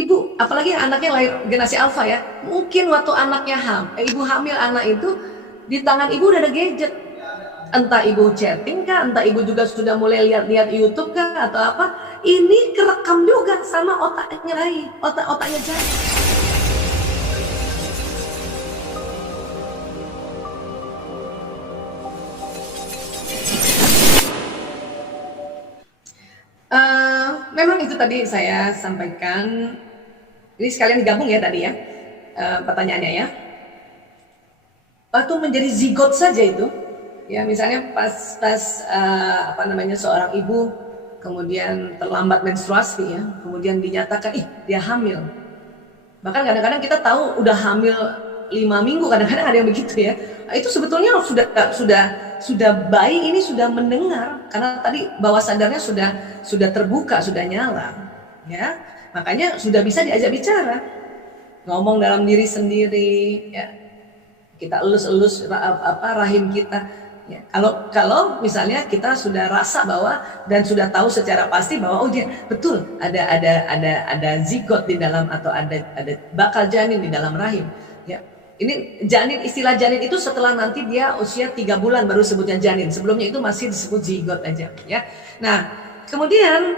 Ibu, apalagi anaknya lahir generasi alfa ya, mungkin waktu anaknya ibu hamil anak itu, di tangan ibu udah ada gadget. Entah ibu chatting kah, entah ibu juga sudah mulai lihat-lihat YouTube kah atau apa. Ini kerekam juga sama otaknya bayi, otaknya janin. Memang itu tadi saya sampaikan. Ini sekalian digabung ya tadi ya, pertanyaannya ya. Waktu menjadi zigot saja itu, ya misalnya pas seorang ibu kemudian terlambat menstruasi ya, kemudian dinyatakan dia hamil. Bahkan kadang-kadang kita tahu udah hamil 5 minggu, kadang-kadang ada yang begitu ya. Itu sebetulnya sudah bayi ini sudah mendengar, karena tadi bawah sadarnya sudah terbuka, sudah nyala, ya. Makanya sudah bisa diajak bicara, ngomong dalam diri sendiri, ya. Kita elus-elus rahim kita. Ya, kalau misalnya kita sudah rasa bahwa dan sudah tahu secara pasti bahwa dia betul ada zigot di dalam atau ada bakal janin di dalam rahim. Ya, ini janin, istilah janin itu setelah nanti dia usia 3 bulan baru sebutnya janin. Sebelumnya itu masih disebut zigot aja. Ya, nah kemudian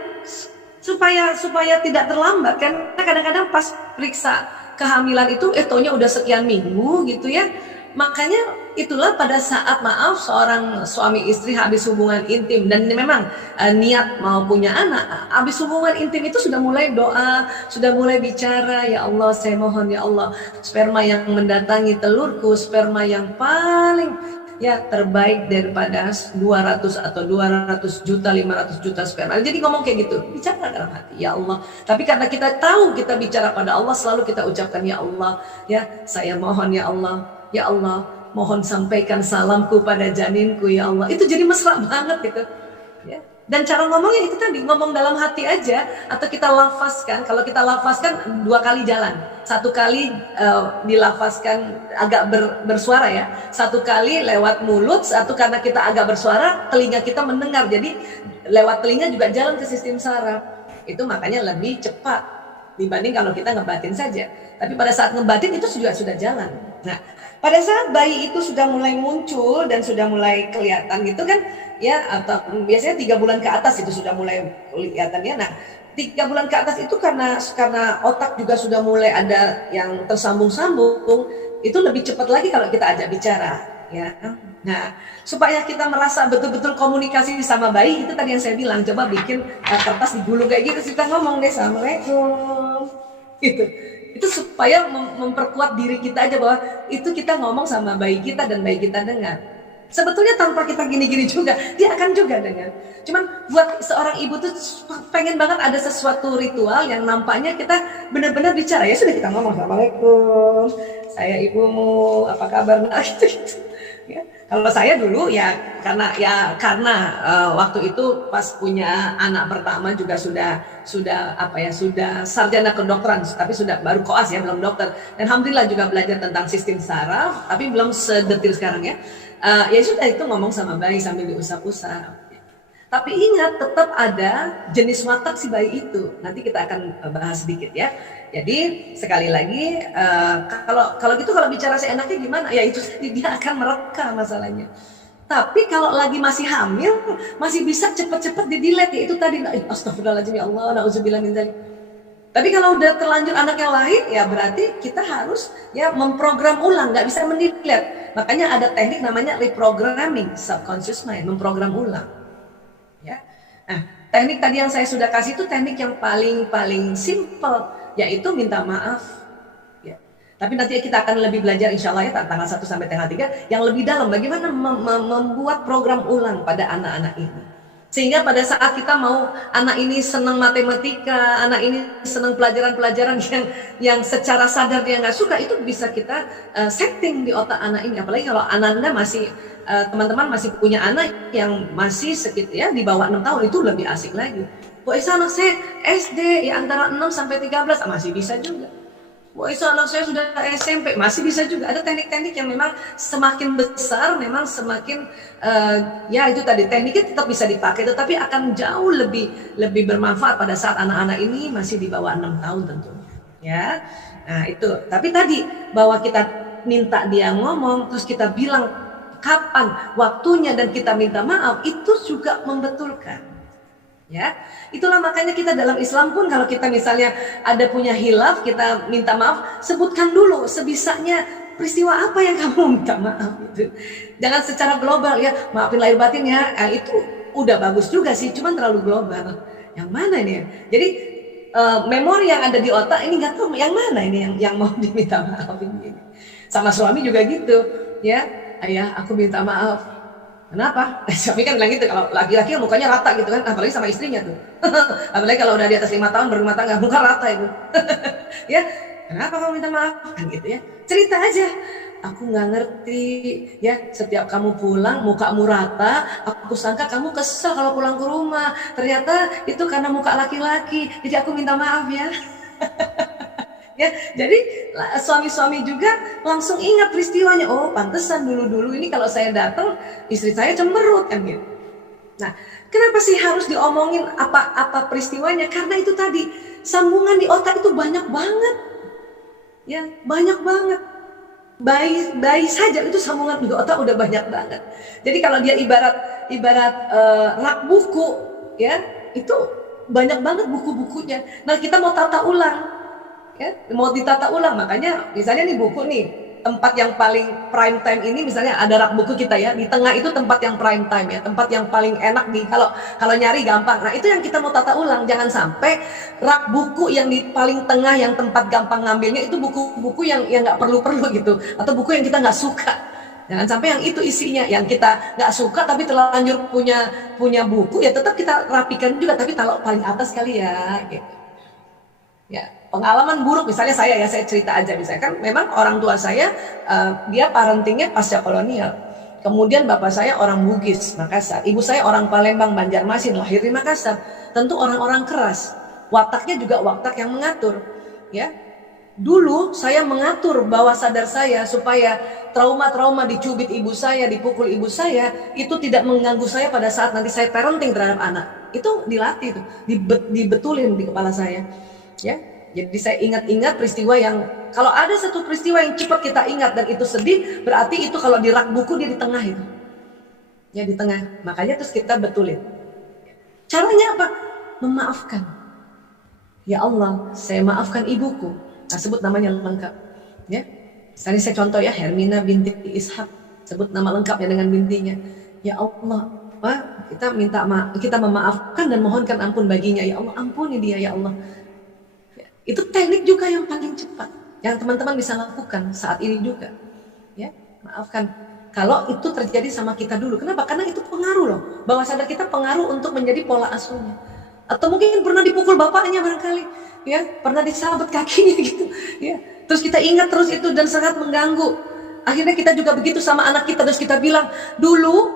supaya tidak terlambat kan kadang-kadang pas periksa kehamilan itu taunya udah sekian minggu gitu ya. Makanya itulah pada saat seorang suami istri habis hubungan intim dan memang niat mau punya anak, habis hubungan intim itu sudah mulai doa, sudah mulai bicara, ya Allah saya mohon ya Allah sperma yang mendatangi telurku, sperma yang paling terbaik daripada 200 atau 200 juta 500 juta sperma. Jadi ngomong kayak gitu, bicara dalam hati, ya Allah. Tapi karena kita tahu kita bicara pada Allah, selalu kita ucapkan ya Allah, ya saya mohon ya Allah, ya Allah mohon sampaikan salamku pada janinku ya Allah. Itu jadi mesra banget gitu ya. Dan cara ngomongnya itu tadi, ngomong dalam hati aja atau kita lafazkan. Kalau kita lafazkan 2 kali jalan, 1 kali dilafazkan agak bersuara ya, 1 kali lewat mulut, 1 karena kita agak bersuara telinga kita mendengar, jadi lewat telinga juga jalan ke sistem saraf. Itu makanya lebih cepat dibanding kalau kita ngebatin saja. Tapi pada saat ngebatin itu juga sudah jalan. Nah, pada saat bayi itu sudah mulai muncul dan sudah mulai kelihatan gitu kan ya, atau biasanya 3 bulan ke atas itu sudah mulai kelihatan ya. Nah, 3 bulan ke atas itu karena otak juga sudah mulai ada yang tersambung-sambung, itu lebih cepat lagi kalau kita ajak bicara ya. Nah, supaya kita merasa betul-betul komunikasi sama bayi, itu tadi yang saya bilang, coba bikin kertas digulung kayak gitu, kita ngomong deh assalamualaikum gitu. Itu supaya memperkuat diri kita aja bahwa itu kita ngomong sama bayi kita dan bayi kita dengar. Sebetulnya tanpa kita gini-gini juga, dia akan juga dengar. Cuman buat seorang ibu tuh pengen banget ada sesuatu ritual yang nampaknya kita benar-benar bicara. Ya sudah, kita ngomong assalamualaikum, saya ibumu, apa kabar, nah gitu. Ya. Kalau saya dulu ya karena waktu itu pas punya anak pertama juga sudah sarjana kedokteran, tapi sudah baru koas ya, belum dokter. Dan alhamdulillah juga belajar tentang sistem saraf, tapi belum sedetil sekarang ya. Ya sudah, itu ngomong sama bayi sambil diusap-usap. Tapi ingat, tetap ada jenis watak si bayi itu. Nanti kita akan bahas sedikit ya. Jadi sekali lagi, kalau bicara seenaknya gimana? Ya itu dia akan mereka masalahnya. Tapi kalau lagi masih hamil, masih bisa cepat-cepat di-delete. Ya itu tadi, astagfirullahaladzim ya Allah, na'udzubillah min dzalik. Tapi kalau udah terlanjur anak yang lahir, ya berarti kita harus ya memprogram ulang, nggak bisa mendelete. Makanya ada teknik namanya reprogramming subconscious mind, memprogram ulang. Ya. Nah, teknik tadi yang saya sudah kasih itu teknik yang paling simple, yaitu minta maaf. Ya. Tapi nanti kita akan lebih belajar insya Allah ya tanggal 1 sampai tanggal 3 yang lebih dalam bagaimana membuat program ulang pada anak-anak ini. Sehingga pada saat kita mau anak ini senang matematika, anak ini senang pelajaran-pelajaran yang secara sadar dia nggak suka, itu bisa kita setting di otak anak ini. Apalagi kalau anak-anda masih teman-teman masih punya anak yang masih sekitar ya di bawah 6 tahun, itu lebih asik lagi. Bu Isa, anak saya SD ya antara 6 sampai 13 masih bisa juga. Bu Isa, anak saya sudah SMP masih bisa juga. Ada teknik-teknik yang memang semakin besar memang semakin ya itu tadi tekniknya tetap bisa dipakai, tetapi akan jauh lebih bermanfaat pada saat anak-anak ini masih di bawah 6 tahun tentunya. ya. Nah itu, tapi tadi bahwa kita minta dia ngomong, terus kita bilang kapan waktunya dan kita minta maaf, itu juga membetulkan, ya. Itulah makanya kita dalam Islam pun kalau kita misalnya ada punya hilaf, kita minta maaf, sebutkan dulu sebisanya peristiwa apa yang kamu minta maaf gitu. Jangan secara global ya, maafin lahir batin ya, itu udah bagus juga sih, cuman terlalu global. Yang mana ini ya? Jadi memori yang ada di otak ini nggak tahu yang mana ini yang mau diminta maaf ini. Sama suami juga gitu, ya. Ayah, aku minta maaf. Kenapa? Suami kan bilang gitu, kalau laki-laki mukanya rata gitu kan, apalagi sama istrinya tuh. Apalagi kalau udah di atas 5 tahun berumah tangga, muka rata itu. Ya, kenapa kamu minta maaf? Kan gitu ya. Cerita aja. Aku nggak ngerti, ya. Setiap kamu pulang mukamu rata, aku sangka kamu kesel kalau pulang ke rumah. Ternyata itu karena muka laki-laki. Jadi aku minta maaf ya. Ya, jadi suami-suami juga langsung ingat peristiwanya. Oh, pantesan dulu-dulu ini kalau saya datang istri saya cemberut kan gitu. Nah, kenapa sih harus diomongin apa peristiwanya? Karena itu tadi sambungan di otak itu banyak banget. Ya, banyak banget. Bayi saja itu sambungan di otak udah banyak banget. Jadi kalau dia ibarat rak buku, ya, itu banyak banget buku-bukunya. Nah, kita mau tata ulang. Ya, mau ditata ulang, makanya misalnya nih buku nih, tempat yang paling prime time ini misalnya ada rak buku kita ya, di tengah itu tempat yang prime time ya, tempat yang paling enak nih kalau nyari gampang. Nah itu yang kita mau tata ulang, jangan sampai rak buku yang di paling tengah yang tempat gampang ngambilnya itu buku-buku yang nggak perlu-perlu gitu, atau buku yang kita nggak suka. Jangan sampai yang itu isinya, yang kita nggak suka tapi terlanjur punya buku ya tetap kita rapikan juga, tapi taruh paling atas kali ya gitu. Ya, pengalaman buruk misalnya saya cerita aja, misalnya kan memang orang tua saya dia parentingnya pasca kolonial. Kemudian bapak saya orang Bugis, Makassar. Ibu saya orang Palembang, Banjarmasin, lahir di Makassar. Tentu orang-orang keras. Wataknya juga watak yang mengatur, ya. Dulu saya mengatur bawah sadar saya supaya trauma-trauma dicubit ibu saya, dipukul ibu saya itu tidak mengganggu saya pada saat nanti saya parenting terhadap anak. Itu dilatih tuh, dibetulin di kepala saya. Ya, jadi saya ingat-ingat peristiwa yang kalau ada satu peristiwa yang cepat kita ingat dan itu sedih, berarti itu kalau di rak buku dia di tengah itu. Ya di tengah. Makanya terus kita betulin. Caranya apa? Memaafkan. Ya Allah, saya maafkan ibuku. Nah, sebut namanya lengkap. Ya. Misalnya saya contoh ya, Hermina binti Ishak. Sebut nama lengkapnya dengan bintinya. Ya Allah, Pak, kita memaafkan dan mohonkan ampun baginya. Ya Allah, ampuni dia ya Allah. Itu teknik juga yang paling cepat yang teman-teman bisa lakukan saat ini juga, ya. Maafkan kalau itu terjadi sama kita dulu. Kenapa? Karena itu pengaruh loh, bawah sadar kita pengaruh untuk menjadi pola asuhnya. Atau mungkin pernah dipukul bapaknya barangkali, ya, pernah disabet kakinya gitu, ya. Terus kita ingat terus itu dan sangat mengganggu. Akhirnya kita juga begitu sama anak kita, terus kita bilang dulu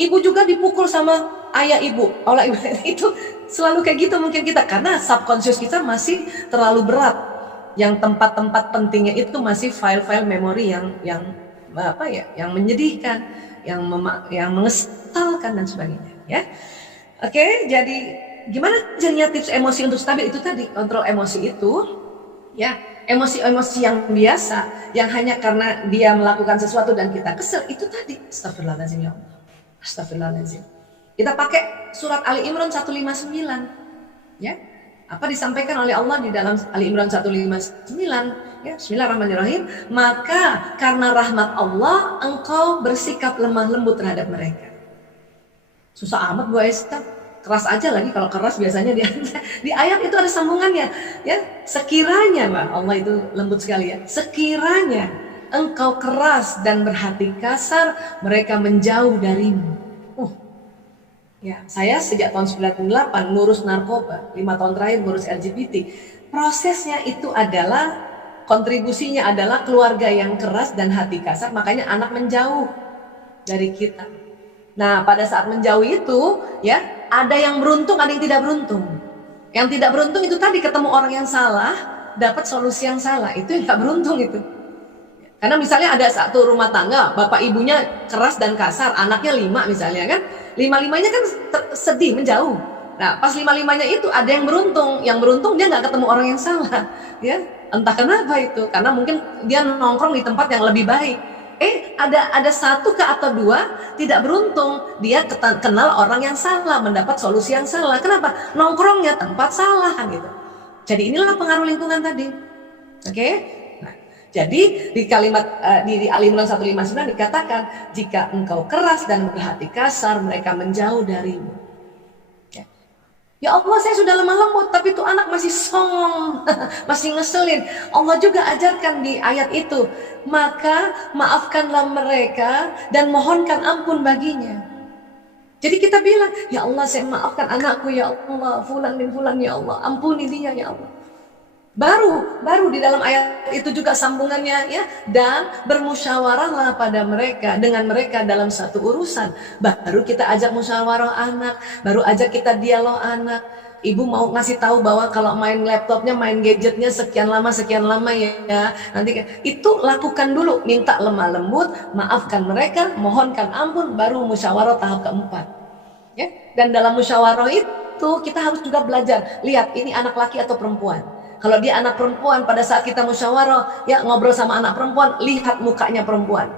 ibu juga dipukul sama ayah ibu, oleh ibu. Itu selalu kayak gitu mungkin kita, karena subconscious kita masih terlalu berat. Yang tempat-tempat pentingnya itu masih file-file memori yang apa ya, yang menyedihkan, yang mengesalkan dan sebagainya, ya. Oke, jadi gimana jadinya tips emosi untuk stabil? Itu tadi, kontrol emosi itu, ya. Emosi-emosi yang biasa, yang hanya karena dia melakukan sesuatu dan kita kesel, itu tadi, astagfirullahaladzim ya Allah, astagfirullahaladzim. Kita pakai surat Ali Imran 159, ya. Apa disampaikan oleh Allah di dalam Ali Imran 159, ya. Bismillahirrahmanirrahim. Maka karena rahmat Allah engkau bersikap lemah lembut terhadap mereka. Susah amat Bu Aisyah, keras aja lagi. Kalau keras biasanya di ayat itu ada sambungannya, ya. Sekiranya, Mbak, Allah itu lembut sekali ya. Sekiranya engkau keras dan berhati kasar, mereka menjauh darimu. Ya, saya sejak tahun 98 ngurus narkoba, 5 tahun terakhir ngurus LGBT. Prosesnya itu adalah, kontribusinya adalah keluarga yang keras dan hati kasar, makanya anak menjauh dari kita. Nah, pada saat menjauh itu, ya, ada yang beruntung, ada yang tidak beruntung. Yang tidak beruntung itu tadi ketemu orang yang salah, dapat solusi yang salah, itu yang nggak beruntung itu. Karena misalnya ada satu rumah tangga, bapak ibunya keras dan kasar, anaknya 5 misalnya kan, 5-5-nya kan sedih, menjauh. Nah, pas lima-limanya itu ada yang beruntung. Yang beruntung dia nggak ketemu orang yang salah, ya. Entah kenapa itu, karena mungkin dia nongkrong di tempat yang lebih baik. Ada satu ke atau dua tidak beruntung, dia kenal orang yang salah, mendapat solusi yang salah. Kenapa? Nongkrongnya tempat salah kan gitu. Jadi inilah pengaruh lingkungan tadi. Oke? Nah, jadi di kalimat di Ali Imran 159 dikatakan, jika engkau keras dan berhati kasar, mereka menjauh darimu. Ya Allah, saya sudah lemah lembut, tapi itu anak masih songong, masih ngeselin. Allah juga ajarkan di ayat itu, maka maafkanlah mereka dan mohonkan ampun baginya. Jadi kita bilang, ya Allah, saya maafkan anakku, ya Allah, fulan bin fulan, ya Allah, ampuni dia, ya Allah. Baru di dalam ayat itu juga sambungannya, ya, dan bermusyawarahlah pada mereka dengan mereka dalam satu urusan. Baru kita ajak musyawarah anak, baru ajak kita dialog anak. Ibu mau ngasih tahu bahwa kalau main laptopnya, main gadgetnya sekian lama ya. Nanti itu lakukan dulu, minta lemah lembut, maafkan mereka, mohonkan ampun, baru musyawarah tahap keempat. Ya, dan dalam musyawarah itu kita harus juga belajar. Lihat ini anak laki atau perempuan. Kalau dia anak perempuan, pada saat kita musyawarah, ya ngobrol sama anak perempuan, lihat mukanya perempuan.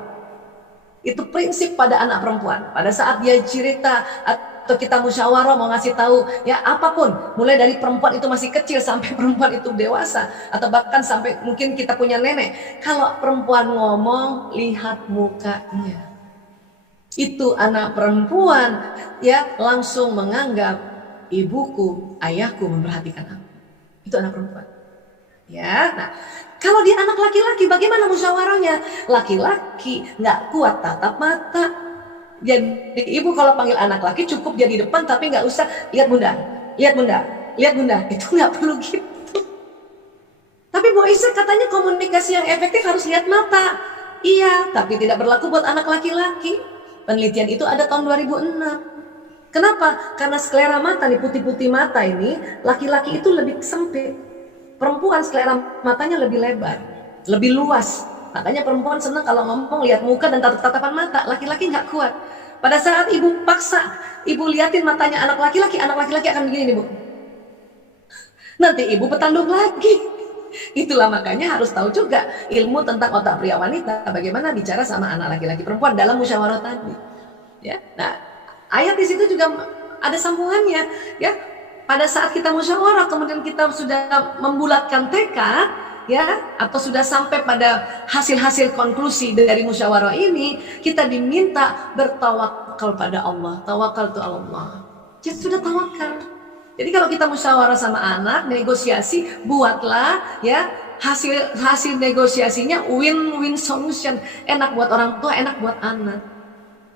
Itu prinsip pada anak perempuan. Pada saat dia cerita atau kita musyawarah mau ngasih tahu, ya apapun, mulai dari perempuan itu masih kecil sampai perempuan itu dewasa, atau bahkan sampai mungkin kita punya nenek. Kalau perempuan ngomong, lihat mukanya. Itu anak perempuan, ya langsung menganggap ibuku, ayahku memperhatikan aku. Itu anak perempuan. Ya, nah kalau dia anak laki-laki bagaimana musyawarahnya? Laki-laki nggak kuat tatap mata. Jadi ibu kalau panggil anak laki cukup dia di depan, tapi nggak usah lihat bunda, lihat bunda, lihat bunda. Itu nggak perlu gitu. Tapi Bu Aisyah katanya komunikasi yang efektif harus lihat mata. Iya, tapi tidak berlaku buat anak laki-laki. Penelitian itu ada tahun 2006. Kenapa? Karena sklera mata nih, putih-putih mata ini, laki-laki itu lebih sempit. Perempuan sklera matanya lebih lebar, lebih luas. Makanya perempuan senang kalau ngomong lihat muka dan tatapan mata. Laki-laki nggak kuat. Pada saat ibu paksa, ibu liatin matanya anak laki-laki akan begini nih Bu. Nanti ibu petanduk lagi. Itulah makanya harus tahu juga ilmu tentang otak pria wanita. Bagaimana bicara sama anak laki-laki perempuan dalam musyawarah tadi. Ya, nah ayat di situ juga ada sambungannya, ya. Pada saat kita musyawarah, kemudian kita sudah membulatkan tekad, ya, atau sudah sampai pada hasil-hasil konklusi dari musyawarah ini, kita diminta bertawakal pada Allah. Tawakal tu Allah. Jadi sudah tawakal. Jadi kalau kita musyawarah sama anak, negosiasi, buatlah, ya, hasil negosiasinya win-win solution. Enak buat orang tua, enak buat anak.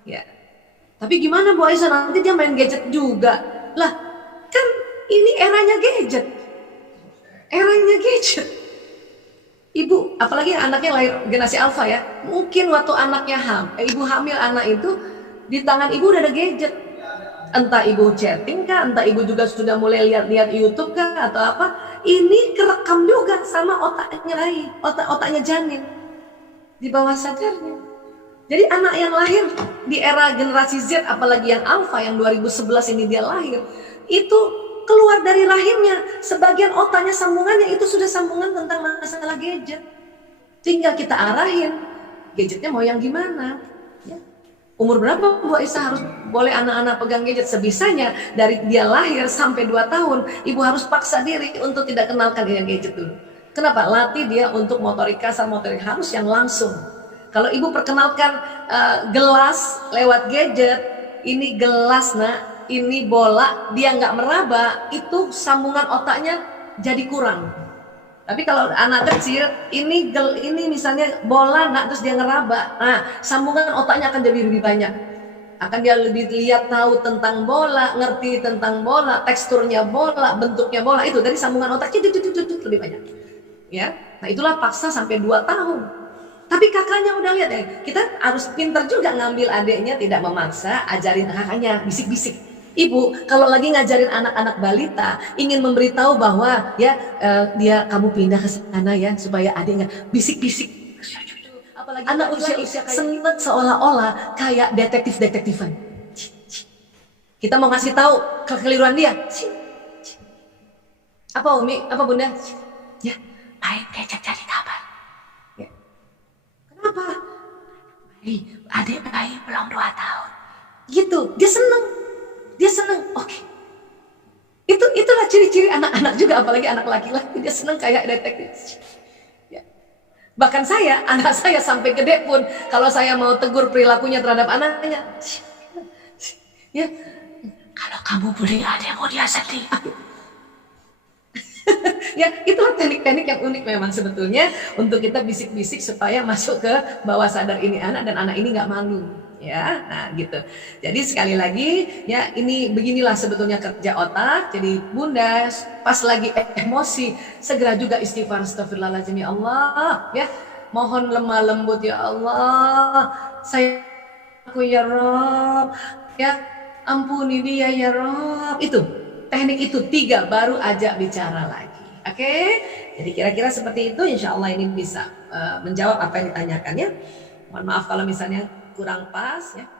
Ya. Tapi gimana Bu Aisyah, nanti dia main gadget juga. Lah, kan ini eranya gadget. Eranya gadget. Ibu, apalagi anaknya lahir generasi alfa ya. Mungkin waktu anaknya ibu hamil anak itu, di tangan ibu udah ada gadget. Entah ibu chatting kah, entah ibu juga sudah mulai lihat-lihat YouTube kah atau apa. Ini kerekam juga sama otaknya bayi, otaknya janin. Di bawah sadarnya. Jadi anak yang lahir di era generasi Z, apalagi yang alfa yang 2011 ini dia lahir, itu keluar dari rahimnya, sebagian otaknya sambungannya itu sudah sambungan tentang masalah gadget. Tinggal kita arahin, gadgetnya mau yang gimana. Ya. Umur berapa Bu Aisyah harus boleh anak-anak pegang gadget? Sebisanya dari dia lahir sampai 2 tahun, ibu harus paksa diri untuk tidak kenalkan dia gadget dulu. Kenapa? Latih dia untuk motorik kasar, motorik halus yang langsung. Kalau ibu perkenalkan gelas lewat gadget, ini gelas nak, ini bola, dia nggak meraba, itu sambungan otaknya jadi kurang. Tapi kalau anak kecil, ini misalnya bola nak, terus dia ngeraba, nah sambungan otaknya akan jadi lebih banyak. Akan dia lebih lihat tahu tentang bola, ngerti tentang bola, teksturnya bola, bentuknya bola, itu dari sambungan otaknya lebih banyak. Ya, nah itulah paksa sampai 2 tahun. Tapi kakaknya udah lihat ya, kita harus pintar juga ngambil adiknya, tidak memaksa, ajarin kakaknya, bisik-bisik. Ibu kalau lagi ngajarin anak-anak balita, ingin memberitahu bahwa ya kamu pindah ke sana ya supaya adiknya, bisik-bisik. Apalagi anak usia seneng seolah-olah kayak detektif-detektifan. Kita mau ngasih tahu kekeliruan dia. Apa Umi? Apa Bunda? Ya, Main gadget cari kabar. ya. Kenapa? Adik bayi belum 2 tahun. Gitu, dia seneng. Dia seneng. Oke. Itulah ciri-ciri anak-anak juga, apalagi anak laki-laki, dia seneng kayak detektif. Ya. Bahkan anak saya sampai gede pun, kalau saya mau tegur perilakunya terhadap anaknya, ya, Kalau kamu bully adikmu dia sedih. ya itulah teknik-teknik yang unik memang sebetulnya untuk kita bisik-bisik supaya masuk ke bawah sadar ini anak, dan anak ini nggak malu. Ya, nah gitu. Jadi sekali lagi ya, ini beginilah sebetulnya kerja otak. Jadi Bunda pas lagi emosi segera juga istighfar, astagfirullahaladzim ya Allah, ya mohon lemah lembut ya Allah, saya aku ya Rob, ya ampuni dia ya Rob. Itu teknik itu 3 baru ajak bicara lagi. Oke, jadi kira-kira seperti itu. Insya Allah ini bisa menjawab apa yang ditanyakan ya. Mohon maaf kalau misalnya kurang pas ya.